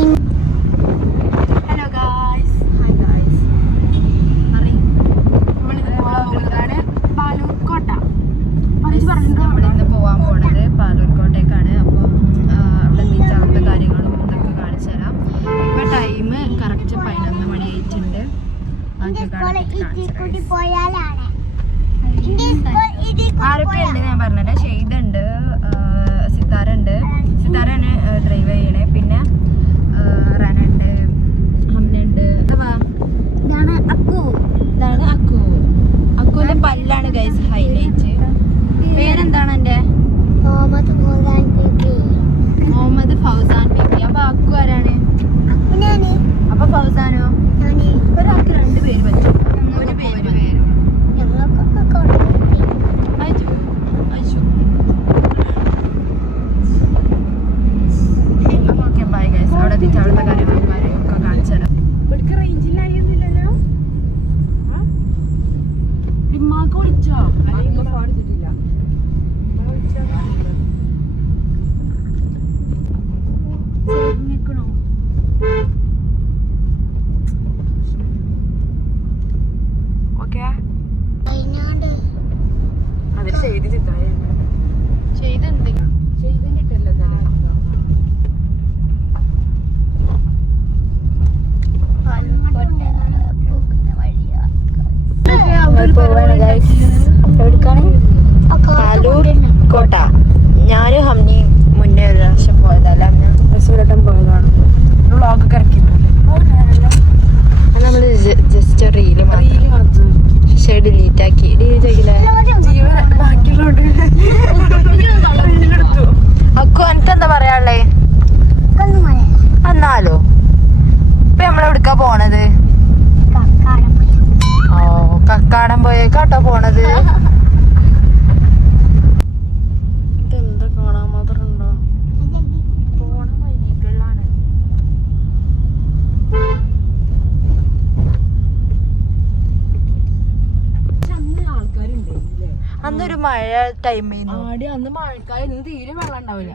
Hello guys, hi guys. നമ്മളിന്ന് പോകാൻ പോകുന്നതാണ് പാലൂർ കോട്ട. നമ്മളിന്ന് പോകാൻ പോണത് പാലൂർ കോട്ടയ്ക്കാണ്. അപ്പോൾ അവിടെ എത്തിച്ച അവിടുത്തെ കാര്യങ്ങളും ഇതൊക്കെ കാണിച്ചു തരാം. ഇപ്പം ടൈം കറക്റ്റ് 11 മണി ആയിട്ടുണ്ട്. ആരൊക്കെ ഉണ്ട് ഞാൻ പറഞ്ഞത്? ഷെയ്ദുണ്ട്, സിത്താരുണ്ട്, സിത്താരാണ് ഡ്രൈവ് ചെയ്യണേ. പിന്നെ റനുണ്ട്, അമ്മയുണ്ട്. ഇതാണ് അക്കു. അക്കുവിന്റെ പല്ലാണ് ഗൈസ് ഹൈലൈറ്റ്. പേരെന്താണ് എന്റെ? മുഹമ്മദ് ഫൗസാൻ ബേബി. അപ്പൊ അക്കു ആരാണ്? അപ്പൊ ഫൗസാനോ? ഒരാൾക്ക് 2 പേര് പറ്റും. ഒരു പേര് ഓക്കെ ബൈ ഗൈസ്. അവിടെ എത്തിയിട്ട് അവിടുത്തെ കാര്യങ്ങളും ഒക്കെ കാണിച്ചു തരാം. ഇവിടേക്ക് റേഞ്ചില്ലായിരുന്നില്ലല്ലോ. ഡിമ്മാക്ക് വിളിച്ചോ? ഫോൺ എടുത്തിട്ടില്ല. ഓക്കെ അതിൽ ചെയ്ത് ചിത്രമുണ്ട്. ചെയ്തെന്ത് ചെയ്തിട്ടല്ലോ പാലൂർ കോട്ട. ഞാനും ഹംനി മുന്നേ ഒരു പ്രാവശ്യം പോയതല്ല, ബസ്സുവട്ടം പോയതാണ്. വ്ളോഗൊക്കെ ഇറക്കിയിട്ടുണ്ട്. നമ്മള് ജസ്റ്റ് റീല് പക്ഷെ ഡിലീറ്റ് ആക്കി. ഡിലീറ്റ് ആക്കില്ലേ? അക്കു എനിക്ക് എന്താ പറയാനുള്ളേ? എന്നാലോ ഇപ്പൊ നമ്മളെവിടുക്കാ പോണത്? ഓ, കക്കാടം പോയേക്കാട്ടോ പോണത്. ഇതെന്താ കാണാൻ മാത്രം ഉണ്ടോ? പോണ വഴികളാണ്. അന്നൊരു മഴ ടൈമിൽ അന്ന് മഴക്കാലം തീരെ വെള്ളം ഉണ്ടാവില്ല.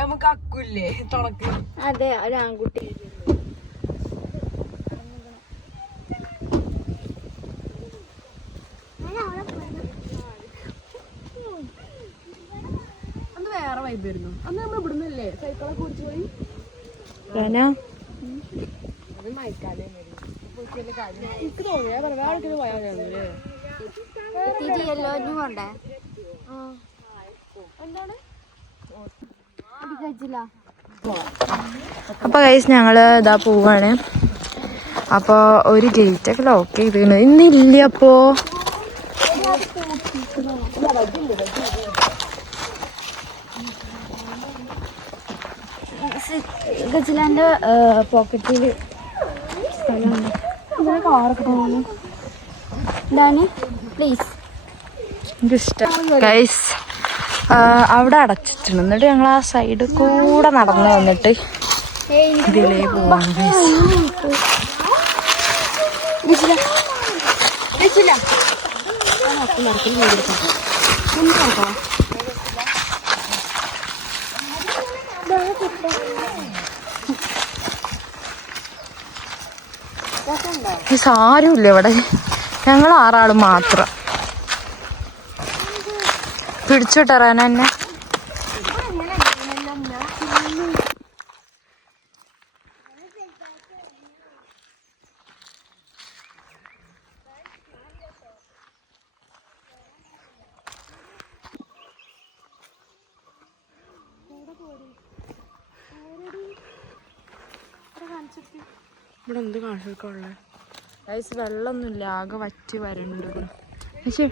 നമുക്ക് അക്കുല്ലേ തുറക്ക്. അതെ, ഒരു ആൺകുട്ടി. അന്ന് വേറെ വൈബ് വരുന്നു. അന്ന് നമ്മൾ ഇവിടുന്നല്ലേ സൈക്കിളൊക്കെ ഓടിച്ചു പോയി. അത് മയക്കാലേ എനിക്ക് തോന്നിയ വേറെ പോയാൽ എന്താണ്. അപ്പൊ ഗൈസ് ഞങ്ങള് ഇതാ പോവാണ്. അപ്പൊ ഒരു ഗേറ്റ് ഒക്കെ ലോക്ക് ചെയ്തിരുന്നു. ഇന്നില്ല. അപ്പോ ഗജിലാന്റെ പോക്കറ്റിൽ എന്താണ് പ്ലീസ് എനിക്കിഷ്ടം ഗൈസ്. അവിടെ അടച്ചിട്ടുണ്ട്. എന്നിട്ട് ഞങ്ങൾ ആ സൈഡ് കൂടെ നടന്നു വന്നിട്ട് ഇതിലേ പോവാണ് ഗൈസ്. ആരുമില്ല ഇവിടെ, ഞങ്ങൾ 6 ആള് മാത്രം. പിടിച്ചോട്ടറാൻ തന്നെ. ഇവിടെ എന്ത് കാണിച്ചോളെ ഗൈസ്? വെള്ളമൊന്നുമില്ല, ആകെ വറ്റി വരണ്ടത്. പക്ഷെ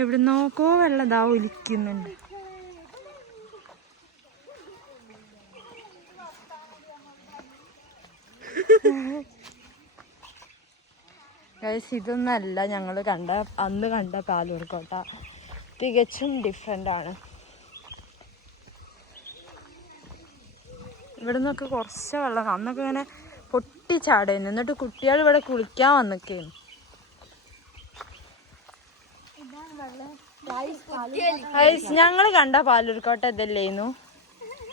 എവിടെ നോക്കോ വെള്ളം ഇതാ ഒലിക്കുന്നുണ്ട്. ഗൈസ് ഇതൊന്നല്ല ഞങ്ങൾ അന്ന് കണ്ട പാലൂർ കോട്ട. തികച്ചും ഡിഫറെൻ്റ് ആണ്. ഇവിടെ നിന്നൊക്കെ കുറച്ച് വെള്ളം അന്നൊക്കെ ഇങ്ങനെ പൊട്ടിച്ചാടുന്നു. എന്നിട്ട് കുട്ടികൾ ഇവിടെ കുളിക്കാൻ വന്നിക്കേന്നു. ഞങ്ങള് കണ്ട പാലൂർക്കോട്ട ഇതല്ലേന്നു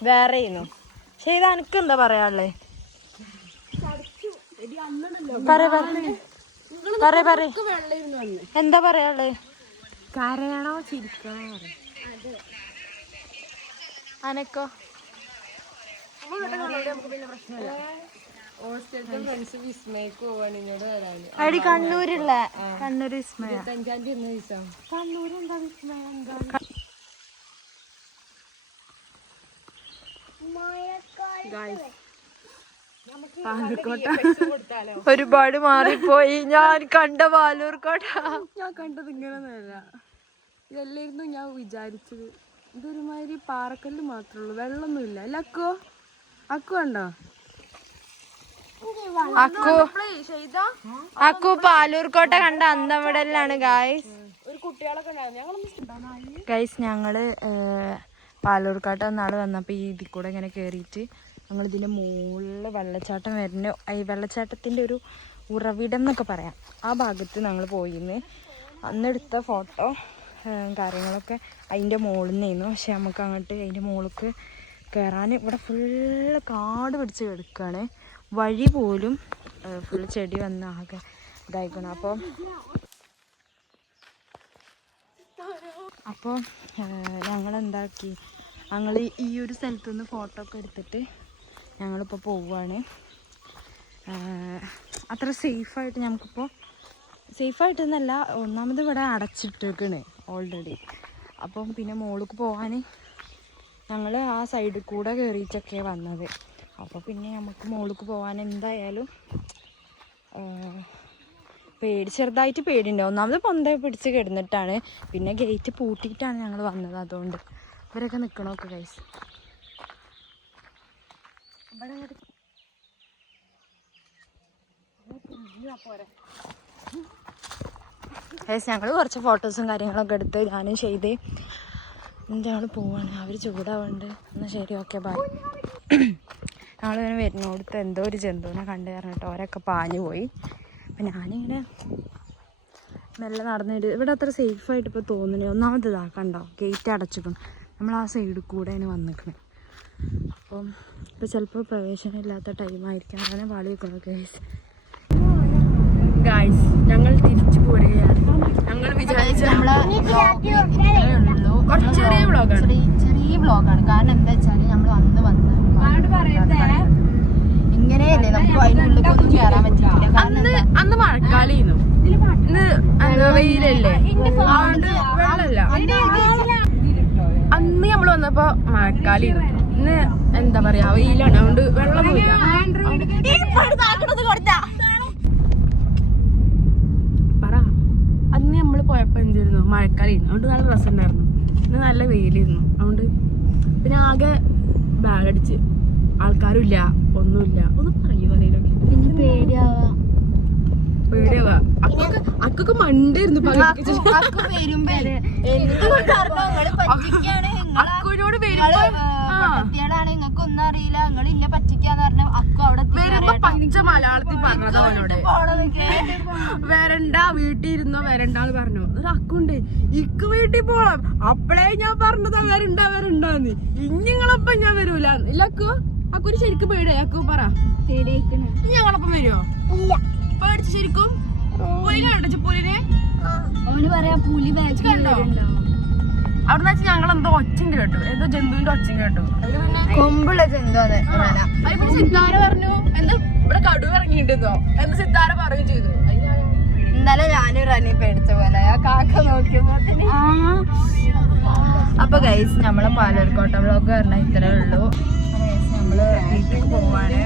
വേറെ പക്ഷെ ഇത് എനിക്ക് എന്താ പറയാനുള്ളേ എന്താ പറയാനുള്ളേ കരയണോ ചിരിക്കണോ അനക്കോ അടി കണ്ണൂരുള്ള കണ്ണൂർ വിസ്മയ കണ്ണൂരെന്താ വിസ്മയ ഒരുപാട് മാറിപ്പോയി ഞാൻ കണ്ട പാലൂർക്കോട്ട ഞാൻ കണ്ടത് ഇങ്ങനെയൊന്നുമല്ല ഇതല്ലായിരുന്നു ഞാൻ വിചാരിച്ചത് ഇതൊരുമാതിരി പാറക്കല്ല് മാത്രമേ ഉള്ളൂ വെള്ളമൊന്നുമില്ല അല്ല അക്കു കണ്ടോ അക്കു പാലൂർക്കോട്ട കണ്ട അന്തവിടലാണ് ഗൈസ് ഞങ്ങള് പാലൂർക്കോട്ട നാള് വന്നപ്പോ ഈ ഇതിൽ കൂടെ ഇങ്ങനെ കേറിയിട്ട് ഞങ്ങൾ ഇതിന്റെ മുകളില് വെള്ളച്ചാട്ടം വരുന്ന ഈ വെള്ളച്ചാട്ടത്തിന്റെ ഒരു ഉറവിടം എന്നൊക്കെ പറയാം ആ ഭാഗത്ത് ഞങ്ങൾ പോയിന്ന് അന്നെടുത്ത ഫോട്ടോ കാര്യങ്ങളൊക്കെ അതിൻ്റെ മുകളിൽ നിന്നു. പക്ഷെ നമുക്ക് അങ്ങോട്ട് അതിൻ്റെ മുകളിലേക്ക് കയറാൻ ഇവിടെ ഫുള്ള് കാട് പിടിച്ച് കിടക്കുകയാണ്. വഴി പോലും ഫുള്ള് ചെടി വന്ന് ആകെ ഇതായിക്കണം. അപ്പോൾ ഞങ്ങളെന്താക്കി, ഞങ്ങൾ ഈ ഒരു സ്ഥലത്തു നിന്ന് ഫോട്ടോ ഒക്കെ എടുത്തിട്ട് ഞങ്ങളിപ്പോൾ പോവുകയാണ്. അത്ര സേഫായിട്ട് നമുക്കിപ്പോൾ സേഫായിട്ടെന്നല്ല, ഒന്നാമത് ഇവിടെ അടച്ചിട്ടേക്കണ് ഓൾറെഡി. അപ്പം പിന്നെ മുകളിലേക്ക് പോകാൻ ഞങ്ങൾ ആ സൈഡിൽ കൂടെ കയറിയിട്ടൊക്കെ വന്നത്. അപ്പോൾ പിന്നെ നമുക്ക് മുകളിലേക്ക് പോകാൻ എന്തായാലും ചെറുതായിട്ട് പേടിയുണ്ട്. ഒന്നാമത് പൊന്ത പിടിച്ച് കിടന്നിട്ടാണ്, പിന്നെ ഗേറ്റ് പൂട്ടിയിട്ടാണ് ഞങ്ങൾ വന്നത്. അതുകൊണ്ട് ഇവരൊക്കെ നിൽക്കണമൊക്കെ ഗൈസ്. ഞങ്ങൾ കുറച്ച് ഫോട്ടോസും കാര്യങ്ങളൊക്കെ എടുത്ത് ഞാനും ചെയ്ത് ഞങ്ങൾ പോവാണ്. അവർ ചൂടാവുന്നുണ്ട്. എന്നാൽ ശരി, ഓക്കെ, ബൈ. ഞങ്ങളിങ്ങനെ വരുന്നോടത്ത് എന്തോ ഒരു ജന്തുവിനെ കണ്ടു പറഞ്ഞിട്ട് അവരൊക്കെ പാഞ്ഞു പോയി. അപ്പം ഞാനിങ്ങനെ മെല്ലെ നടന്നിട്ട് ഇവിടെ അത്ര സേഫായിട്ട് ഇപ്പോൾ തോന്നുന്നു. ഒന്നാമത് ഇതാക്കണ്ടോ, ഗേറ്റ് അടച്ചിക്കണം. നമ്മൾ ആ സൈഡിൽ കൂടെയാണ് വന്നിക്കണം. അപ്പം ഇപ്പോൾ ചിലപ്പോൾ പ്രവേശനം ഇല്ലാത്ത ടൈമായിരിക്കും, അങ്ങനെ പാളി വെക്കണം. ഗൈസ് ഞങ്ങൾ തിരിച്ചു പോരുകയാണ്. ഞങ്ങൾ വിചാരിച്ച ചെറിയ വ്ളോഗാണ്. കാരണം എന്താ വെച്ചാൽ നമ്മൾ വന്ന് ഇങ്ങനെയല്ലേ നമുക്ക് അതിനുള്ളിലൊന്നും കയറാൻ പറ്റില്ല. അന്ന് മഴക്കാലായിരുന്നു, ഇന്ന് വെയിലല്ലേ, വെള്ളമല്ല. അന്ന് നമ്മൾ വന്നപ്പോ മഴക്കാലായിരുന്നു, ഇന്ന് എന്താ പറയാ വെയിലാണ്. അതുകൊണ്ട് വെള്ളമൊന്നുമില്ല. പറ, അന്ന് നമ്മൾ പോയപ്പോ എന്തായിരുന്നു, മഴക്കാലായിരുന്നു. അതുകൊണ്ട് നല്ല രസമുണ്ടായിരുന്നു. ഇന്ന് നല്ല വെയിലായിരുന്നു. അതുകൊണ്ട് പിന്നെ ആകെ ബാഗടിച്ച് ആൾക്കാരും ഇല്ല, ഒന്നുമില്ല. ഒന്ന് പറയുക, പിന്നെ പേടിയാവാ. അക്കൊക്കെ മണ്ടായിരുന്നു. അക്കുവിനോട് നിങ്ങൾക്കൊന്നും അറിയില്ല, നിങ്ങൾ ഇന്നെ പറ്റിക്കാന്ന് പറഞ്ഞ അക്കു അവിടെ വരുമ്പോ പഞ്ച മലയാളത്തിൽ പറഞ്ഞത് അവനോട്. വരണ്ട, വീട്ടിൽ ഇരുന്നോ, വരണ്ടെന്ന് പറഞ്ഞു. ഒരു അക്കുണ്ട്, ഇക്ക് വീട്ടിൽ പോണം. അപ്പളേ ഞാൻ പറഞ്ഞതാ വരണ്ടാന്ന്. ഇനിങ്ങളപ്പം ഞാൻ വരൂല. ഇല്ല അക്കു, അക്കുന് ശരിക്കും പേടിയാ. അക്കു പറ, ഞങ്ങളപ്പം വരുമോ? പേടിച്ച് ശരിക്കും പുലിനെ ഓന് പറയാ പുലി കണ്ടോ? അവിടെ വെച്ച് ഞങ്ങൾ എന്തോ ഒച്ചും കേട്ടു, എന്തോ ജന്തുവിന്റെ ഒച്ചും കേട്ടു. കൊമ്പുള്ള ജന്തു. അതിന് സിത്താര പറഞ്ഞു എന്താ ഇവിടെ കടുവ ഇറങ്ങിയിട്ടുണ്ടോ എന്ന് സിത്താര പറയുകയും ചെയ്തു. ഇന്നലെ ഞാനും റനി പേടിച്ച പോലെ ആ കാക്ക നോക്കിയപ്പോ. അപ്പൊ ഗൈസ് നമ്മളെ പാലൂർക്കോട്ട വ്ളോഗ് പറഞ്ഞാൽ ഇത്രേ ഉള്ളൂ. നമ്മള് വീട്ടിൽ പോവാണ്.